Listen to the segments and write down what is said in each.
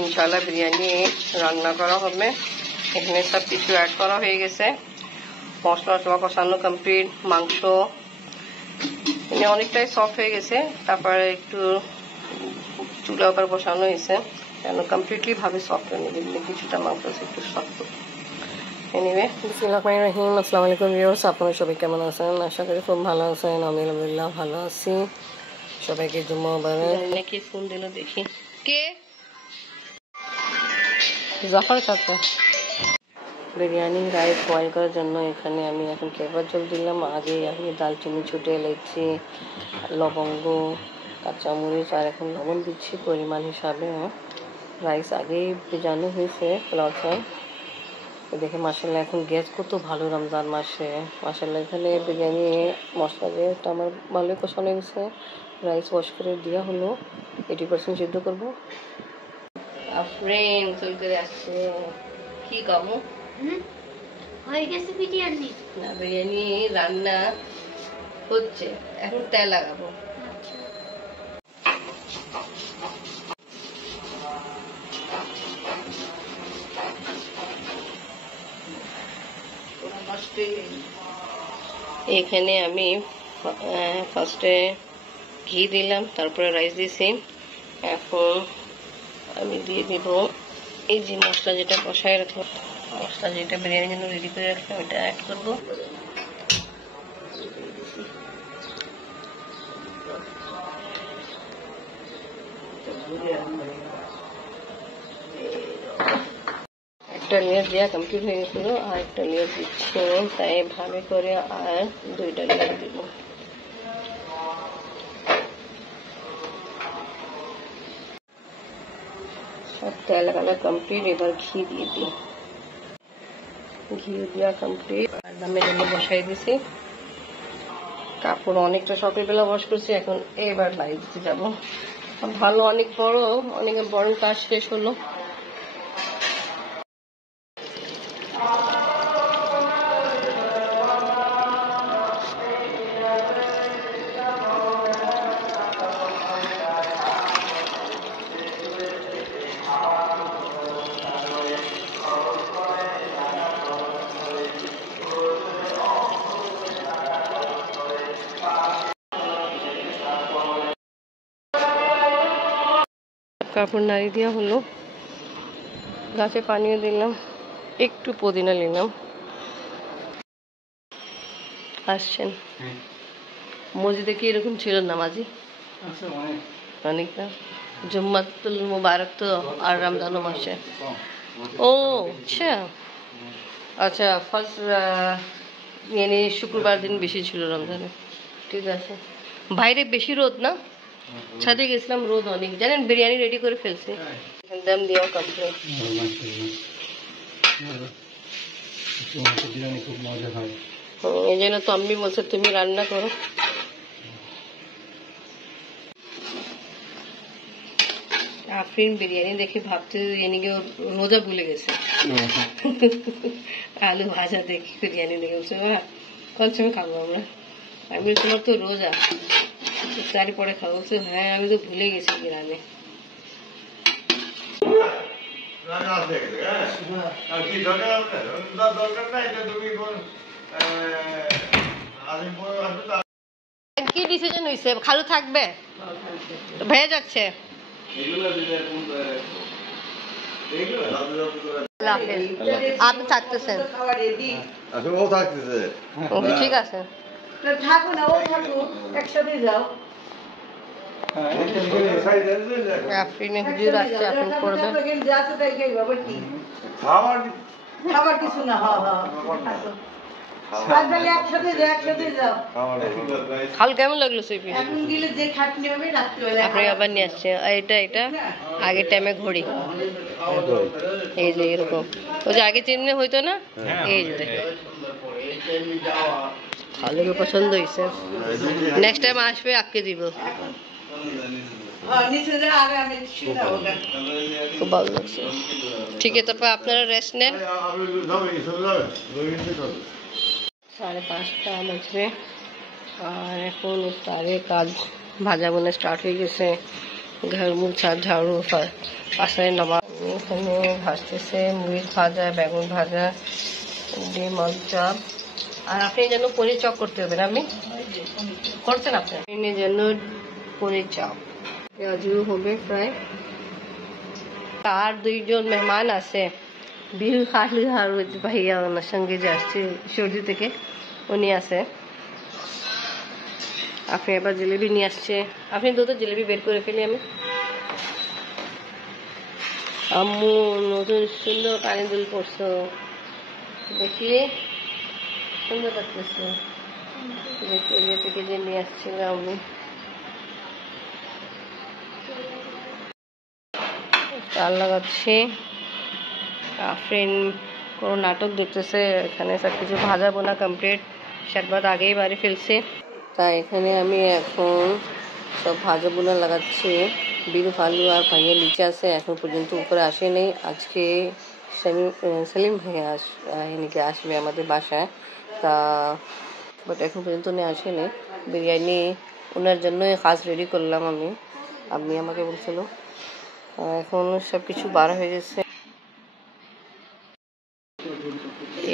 ইনশাআল্লাহ বিরিয়ানি রান্না করা হবে। এখানে সব কিছু অ্যাড করা হয়ে গেছে, মশলা টসলা কষানো কমপ্লিট, মাংস মানে অনেকটাই সফট হয়ে গেছে। তারপরে একটু চুলা উপর বসানো হয়েছে কেন কমপ্লিটলি ভাবে সফট হয়ে নেবে, কিছুটা মাংস একটু সফট। এনিওয়ে, বিসমিল্লাহির রহমানির রহিম। আসসালামু আলাইকুম ভিউয়ার্স, আপনারা সবাই কেমন আছেন? আশা করি খুব ভালো আছেন। আমি আলহামদুলিল্লাহ ভালো আছি। সবাইকে জুম্মা মুবারক। নাকি ফোন দিল দেখি কে? জাফর চাচা। বিরিয়ানি রাইস বয়েল করার জন্য এখানে আমি এখন কেবার জল দিলাম। আগে আমি দালচিনি ছুটে এলাইছি, লবঙ্গ, কাঁচামরিচ আর এখন লবণ দিচ্ছি পরিমাণ হিসাবে। রাইস আগেই ভেজানো হয়েছে পোলাও চাল। দেখে মাশাআল্লাহ এখন গ্যাস কত ভালো রমজান মাসে। মাশাআল্লাহ এখানে বিরিয়ানি মশলা দিয়ে আমার ভালোই কষানো গেছে। রাইস ওয়াশ করে দেওয়া হলো, 80% সিদ্ধ করবো। আফরিন চল করে আসছে, কি কামো হয়ে গেছে বিরিয়ানি? না, বিরিয়ানি রান্না হচ্ছে, এখন তেল লাগাবো। এখানে আমি ফার্স্টে ঘি দিলাম, তারপরে রাইস দিয়েছি। এখন আমি দিয়ে দিব এই যে মশলা যেটা কষায় রাখলাম, মশলা যেটা বিরিয়ানির জন্য রেডি করে রাখলাম এটা অ্যাড করবো। একটা লেয়ার দেওয়া কমপ্লিট হয়ে গেছিল, আর একটা লেয়ার দিচ্ছি, তাই ভাবে করে আর 2টা লেয়ার দিব। তেল লাগানো কমপ্লিট, এবার ঘি দিয়ে দিই। ঘি দেওয়া কমপ্লিট, আর দামের জন্য বসাই দিছি। কাপড় অনেকটা সকালবেলা ওয়াশ করছি, এখন এবার লাইট দিতে যাবো। ভালো অনেক বড় কাজ শেষ হলো। কাপড় নাড়ি দেওয়া হলো, গাছে পানিও দিলাম, একটু পুদিনা নিলাম। আসছেন মসজিদে কি এরকম ছিল নামাজি? অনেকটা। জুম্মাতুল মুবারক তো আর রমজান মাসে। ও আচ্ছা আচ্ছা, ফার্স্ট মানে শুক্রবার দিন বেশি ছিল রমজানে। ঠিক আছে, বাইরে বেশি রোদ না, ছাদে গেছিলাম, রোদ অনেক। জানেন বিরিয়ানি রেডি করে ফেলছি, দম দেওয়া কমপ্লিট। এই জন্য তো আমি বলছি তুমি রান্না করো। আফরিন বিরিয়ানি দেখে ভাবতে এদিকে রোজা ভুলে গেছে। আলু ভাজা দেখি বিরিয়ানি দেখে বলছে কোন সময় খাবো আমরা? আমি তোমার তো রোজা, তারই পরে খাবো। বলছে হ্যাঁ আমি তো ভুলে গেছি গ্রামে। কি ডিসিশন হয়েছে? খালু থাকবে? ভেয়ে যাচ্ছে। আপনি থাকতেছেন? ঠিক আছে, থাকো না, ও থাকো, একসাথে যাও। খাবার কিছু না, খাল কেমন লাগলো? আপনি আবার নিয়ে আসছে এটা আগের টাইমে ঘড়ি, এই যে এরকম, ওই যে আগে চিহ্নে হইতো না, এই যে খালুকে পছন্দ হয়েছে। নেক্সট টাইম আসবে আজকে দিব। খুব ভালো লাগছে। ঠিক আছে, তারপর আপনারা রেস্ট নেন। 5:30 বাজবে, আর এখন ইফতারের কাজ ভাজা বোনা স্টার্ট হয়ে গেছে। ঘর মুছা, ঝাড়ু, পাশে নামাজ। এখানে ভাজতেছে মরিচ ভাজা, বেগুন ভাজা, ডিম আলু চপ। আর আপনি যেন পনির চপ করতে হবে না, আপনি করছেন আপনি যেন পনির চপ। পেঁয়াজু হবে ফ্রাই। আর দুইজন মেহমান আছে, বিহু খালু আর ভাইয়া ওনার সঙ্গে যে আসছে সর্দি থেকে, উনি আছে। আপনি এবার জিলেবি নিয়ে আসছে, আপনি দুটো জিলেবি বের করে ফেলি আমি। আম্মু নতুন সুন্দর পানি দুল করছো, দেখি সুন্দর লাগতেছে। এরিয়া থেকে যে নিয়ে আসছিলাম আমি। চাল লাগাচ্ছি। ফ্রেন্ড কোনো নাটক দেখতেছে, এখানে সব কিছু ভাজা বোনা কমপ্লিট, শাকবাদ আগেই বাড়ি ফেলছে। তাই এখানে আমি এখন সব ভাজা বোনা লাগাচ্ছি। বিরু ফালু আর ভাইয়া নিচে আছে, এখন পর্যন্ত উপরে আসেনি। আজকে সেলিম ভাইয়া নাকি আসবে আমাদের বাসায়, তা বাট এখন পর্যন্ত উনি আসেনি। বিরিয়ানি ওনার জন্যই খাস রেডি করলাম আমি, আপনি আমাকে বলছিল। এখন সব কিছু বার হয়ে গেছে,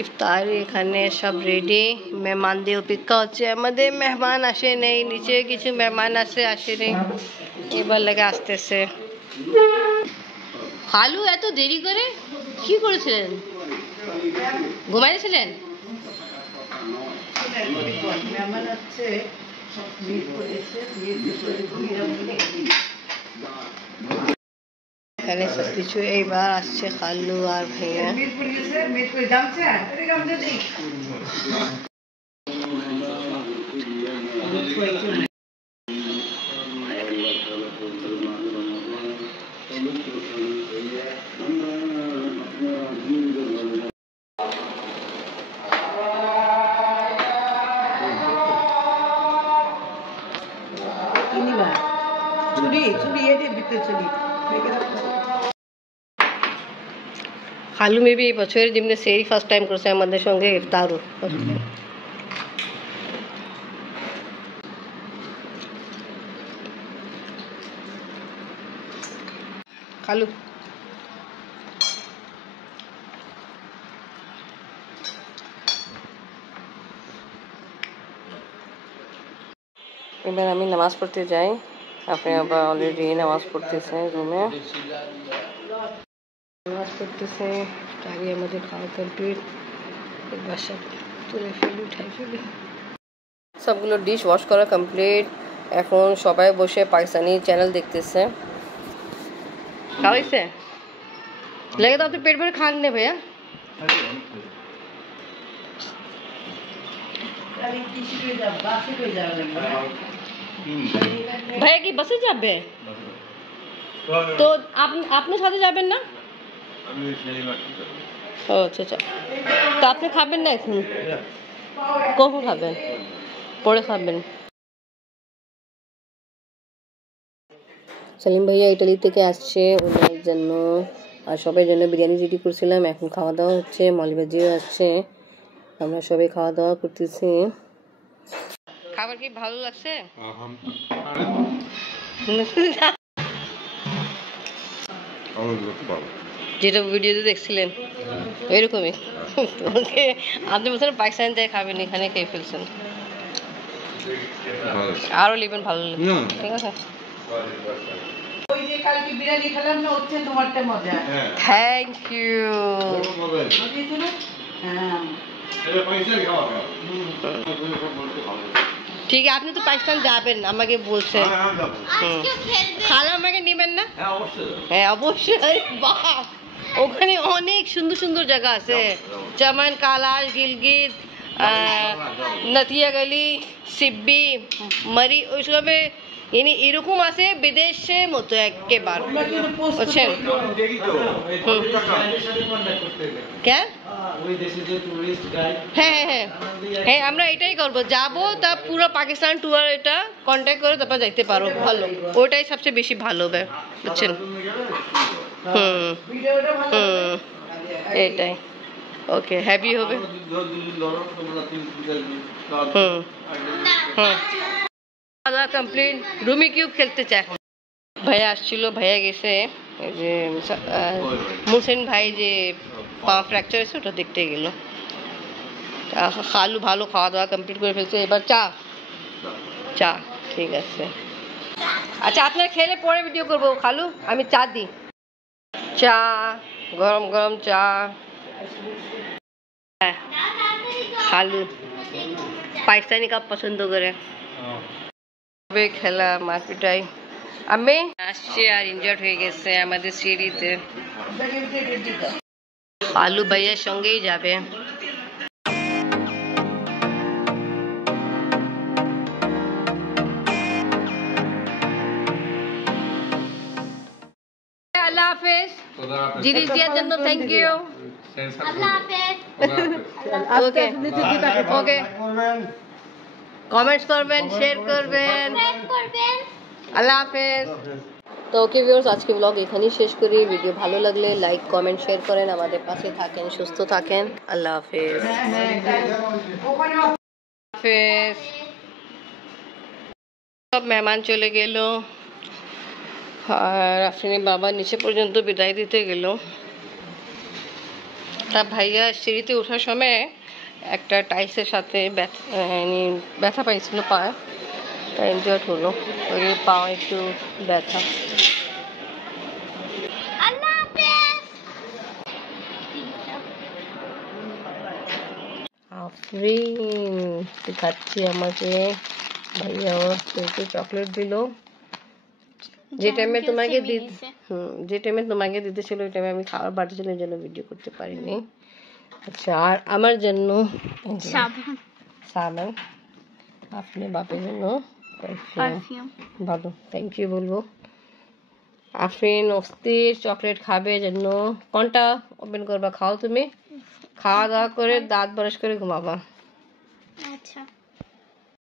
ইফতার এখানে সব রেডি। মেহমানদের অপেক্ষা হচ্ছে, আমাদের মেহমান আসে নেই, নিচে কিছু মেহমান আসে নেই, এবার লাগে আসতেছে। খালু এত দেরি করে কি করেছিলেন, ঘুমাইছিলেন? এখানে সব কিছু এইবার আসছে খালু আর ভাইয়া। খালু মেবি এই বছরের যেমনি সেই ফার্স্ট টাইম করছে আমাদের সঙ্গে ইফতারও। খালু এবার আমি নামাজ পড়তে যাই। আপনি আবার অলরেডি নামাজ পড়তেছে রুমে, নামাজ পড়তেছে। আগে আমাদের খাওয়া কমপ্লিট, এবার সব তুলে ফেলি, উঠাই ফেলি। সবগুলো ডিশ ওয়াশ করা কমপ্লিট। এখন সবাই বসে পাকিস্তানি চ্যানেল দেখতেছে। খাওয়াইছে লেগে তো আপনি পেট ভরে খান নে ভাইয়া। ভাইয়া কি বাসে যাবে? তো আপনার সাথে যাবেন না? ও আচ্ছা আচ্ছা, তো আপনি খাবেন না এখন? কখন খাবেন? পরে খাবেন। সেলিম ভাইয়া ইটালি থেকে আসছে, ওনার জন্য আর সবাই জন্য বিরিয়ানি রেডি করছিলাম। এখন খাওয়া দাওয়া হচ্ছে, মলিবাজিও আসছে, আমরা সবাই খাওয়া দাওয়া করতেছি। খাবার কি ভালো লাগছে? যেটা ভিডিওতে দেখছিলেন ওইরকমই। আপনি বলছেন পাকিস্তান থেকে খাবেন, এখানে খেয়ে ফেলছেন। আরো নেবেন, ভালো লাগবে। ঠিক আছে, থ্যাংক ইউ। ঠিক আছে, আপনি তো পাকিস্তান যাবেন আমাকে বলছেন, খালা আমাকে নেবেন না? হ্যাঁ অবশ্যই। বাহ, ওখানে অনেক সুন্দর সুন্দর জায়গা আছে, চমন, কালাশ, গিলগিত, নতিয়া গলি, সিব্বি, মারি, ওইসবে এরকম আছে বিদেশের মতো একেবারে, বুঝছেন? হ্যাঁ হ্যাঁ হ্যাঁ, আমরা এটাই করবো, যাবো তা পুরো পাকিস্তান ট্যুর এটা কন্ট্যাক্ট করে তারপর যাইতে পারো, ভালো, ওটাই সবচেয়ে বেশি ভালো হবে, বুঝছেন? এটাই ওকে, হ্যাপি হবে। কমপ্লিট। রুমি কিউব খেলতে চায়, ভাইয়া আসছিল, ভাইয়া গেছে। এই যে মুহসিন ভাই যে পা ফ্র্যাকচার হয়েছে ওটা দেখতে গেল। খালু ভালো খাওয়া দাওয়া কমপ্লিট করে ফেলছে, এবার চা চা ঠিক আছে। আচ্ছা আপনার খেলে পরে ভিডিও করবো খালু, আমি চা দিই। চা গরম গরম চা। হ্যাঁ খালু পাকিস্তানি কাপ পছন্দ করে। খেলা মারপিটাই আমি আসছে আর ইনজার্ড হয়ে গেছে আমাদের সিঁড়িতে। খালু ভাইয়ের সঙ্গেই যাবে। আল্লাহ হাফেজ, জিনিস দেওয়ার জন্য থ্যাংক ইউ। আল্লাহ হাফেজ। ওকে ওকে, কমেন্টস করবেন, শেয়ার করবেন। আল্লাহ হাফেজ। তো ওকে ভিউয়ার্স, আজকে ব্লগ এখানেই শেষ করি। ভিডিও ভালো লাগলে লাইক কমেন্ট শেয়ার করেন, আমাদের পাশে থাকেন, সুস্থ থাকেন। আল্লাহ হাফেজ। হাফেজ। সব মেহমান চলে গেল আর আফরিনের বাবা নিচে পর্যন্ত বিদায় দিতে গেল। তা ভাইয়া সিঁড়িতে ওঠার সময় একটা টাইলসের সাথে ব্যথা পাইছিল পায়ে, তা ইনজার্ড হলো, ওই পা একটু ব্যথা। আফরিন খাচ্ছি আমাকে, ভাইয়া ওকে চকলেট দিল। যে টাইমে তোমাকে দিতে ছিল ওই টাইমে আমি খাবার বাড়ি ছিল, এই জন্য ভিডিও করতে পারিনি। আচ্ছা আর আমার জন্য সাবান, আপনার বাপের জন্য ভালো থ্যাংক ইউ বলবো। আফরিন অস্থির চকলেট খাবে জন্য। কোনটা ওপেন করবা? খাও তুমি, খাওয়া দাওয়া করে দাঁত ব্রাশ করে ঘুমাবা। আচ্ছা।